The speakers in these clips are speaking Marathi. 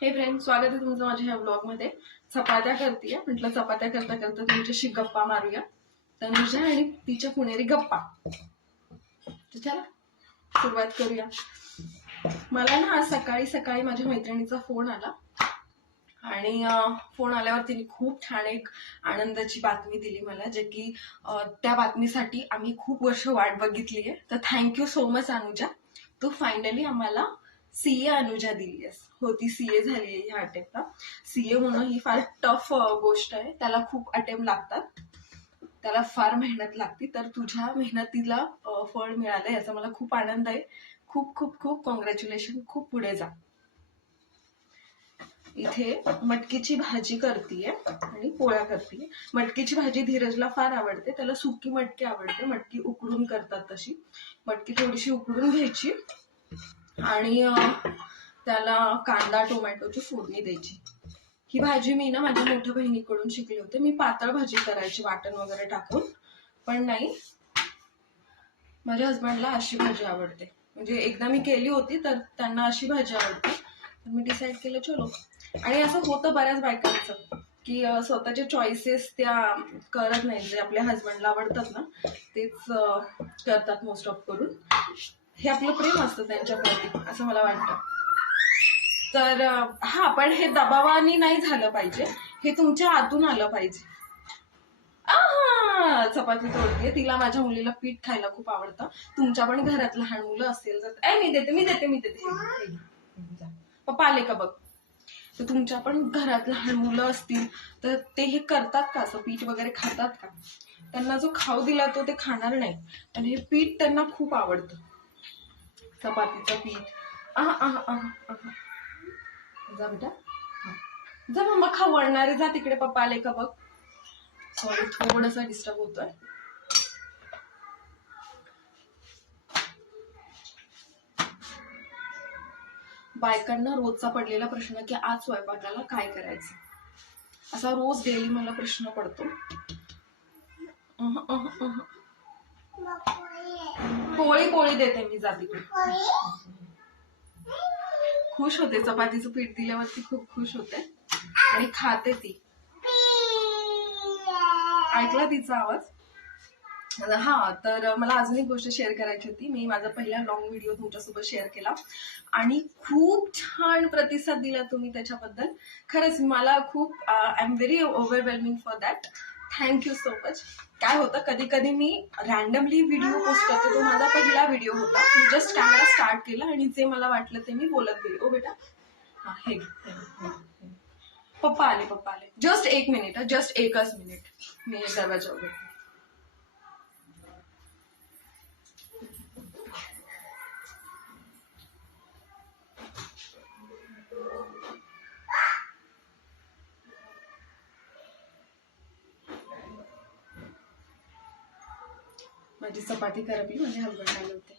हे फ्रेंड स्वागत आहे तुमचं माझ्या ह्या ब्लॉगमध्ये चपात्या करते म्हटलं चपात्या करता करता तुमच्याशी गप्पा मारूया. तनुजा आणि तिच्या पुणेरी गप्पा. चला सुरुवात करूया. मला ना आज सकाळी सकाळी माझ्या मैत्रिणीचा फोन आला. आणि फोन आल्यावर तिने खूप छान एक आनंदाची बातमी दिली मला जे की त्या बातमीसाठी आम्ही खूप वर्ष वाट बघितली आहे तर thank you so much Anuja. Tu finally आम्हाला सीए अनुजा दिली आहेस हो ती सीए झाली आहे ह्या अटेम्प्टला सीए म्हणून ही फार टफ गोष्ट आहे. त्याला खूप अटेम्प्ट लागतात. त्याला फार मेहनत लागते. तर तुझ्या मेहनतीला फळ मिळालं याचा मला खूप आनंद आहे. खूप खूप खूप कॉंग्रॅच्युलेशन खूप पुढे जा. इथे मटकीची भाजी करतीये आणि पोळ्या करतीये. मटकीची भाजी धीरजला फार आवडते. त्याला सुकी मटकी आवडते. मटकी उकडून करतात तशी. मटकी थोडीशी उकडून घ्यायची. आणि त्याला कांदा टोमॅटोची फोडणी द्यायची. ही भाजी मी ना माझ्या मोठ्या बहिणीकडून शिकली होते. मी पातळ भाजी करायची वाटण वगैरे टाकून. पण नाही माझ्या हस्बंडला अशी भाजी आवडते. म्हणजे एकदा मी केली होती तर त्यांना अशी भाजी आवडते. तर मी डिसाईड केलं चलो. आणि असं होतं बऱ्याच बायकांचं की स्वतःचे चॉईसेस त्या करत नाही जे आपल्या हस्बंडला आवडतात ना तेच करतात मोस्ट ऑफ करून. हे आपलं प्रेम असतं त्यांच्याप्रती असं मला वाटतं. तर हा पण हे दबावाने नाही झालं पाहिजे. हे तुमच्या आतून आलं पाहिजे. चपाती तोडते. तिला माझ्या मुलीला पीठ खायला खूप आवडतं. तुमच्या पण घरात लहान मुलं असतील तर ए मी देते मी देते मी देते. पप्पा आले का बघ? तर तुमच्या पण घरात लहान मुलं असतील तर ते हे करतात का असं? पीठ वगैरे खातात का? त्यांना जो खाऊ दिला तो ते खाणार नाही. आणि हे पीठ त्यांना खूप आवडतं. चपातीचं पीठ. आहा आहा आहा आहा. जा बेटा. जा मम्मा खाऊ जा तिकडे पप्पा आले का बघ. सॉरी थोडासा डिस्टर्ब होतोय. बायकांना रोजचा पडलेला प्रश्न की आज स्वयंपाकाला काय करायचं? असा रोज डेली मला प्रश्न पडतो. पोळी पोळी देते मी जाती खुश होते. चपातीचं पीठ दिल्यावरती खूप खुश होते. आणि खाते ती. ऐकला तिचा आवाज? हा तर मला अजून एक गोष्ट शेअर करायची होती. मी माझा पहिला लॉंग व्हिडिओ तुमच्यासोबत शेअर केला. आणि खूप छान प्रतिसाद दिला तुम्ही त्याच्याबद्दल. खरंच मला खूप I am very overwhelming for that thank you so much काय होतं कधी कधी मी रॅन्डमली व्हिडिओ पोस्ट करते. तो माझा पहिला व्हिडिओ होता. मी जस्ट कॅमेरा स्टार्ट केला आणि जे मला वाटलं ते मी बोलत गेले. ओ बेटा. हा हे पप्पा आले पप्पा आले. जस्ट एक मिनिट जस्ट एकच मिनिट मी दरवाजा उघडते माझी चपाती करपली म्हणजे हसबंड आले होते.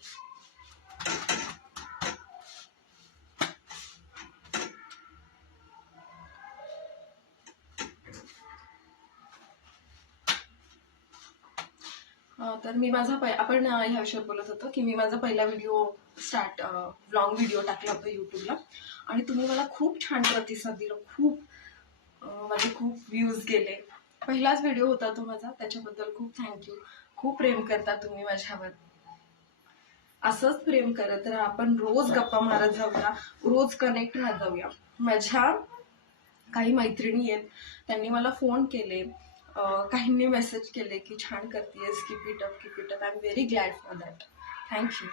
तर मी माझा आपण ह्या विषयावर बोलत होतो की मी माझा पहिला व्हिडिओ स्टार्ट ब्लॉग व्हिडिओ टाकला होता युट्यूबला आणि तुम्ही मला खूप छान प्रतिसाद दिला खूप माझे खूप व्ह्यूज गेले. पहिलाच व्हिडिओ होता तो माझा त्याच्याबद्दल खूप थँक्यू खूप प्रेम करता तुम्ही माझ्यावर. असंच प्रेम करत राहा. आपण रोज गप्पा मारत जाऊया. रोज कनेक्ट राहत जाऊया. माझ्या काही मैत्रिणी आहेत. त्यांनी मला फोन केले. काहींनी मेसेज केले की छान करतेस. Keep it up keep it up I am very glad for that thank you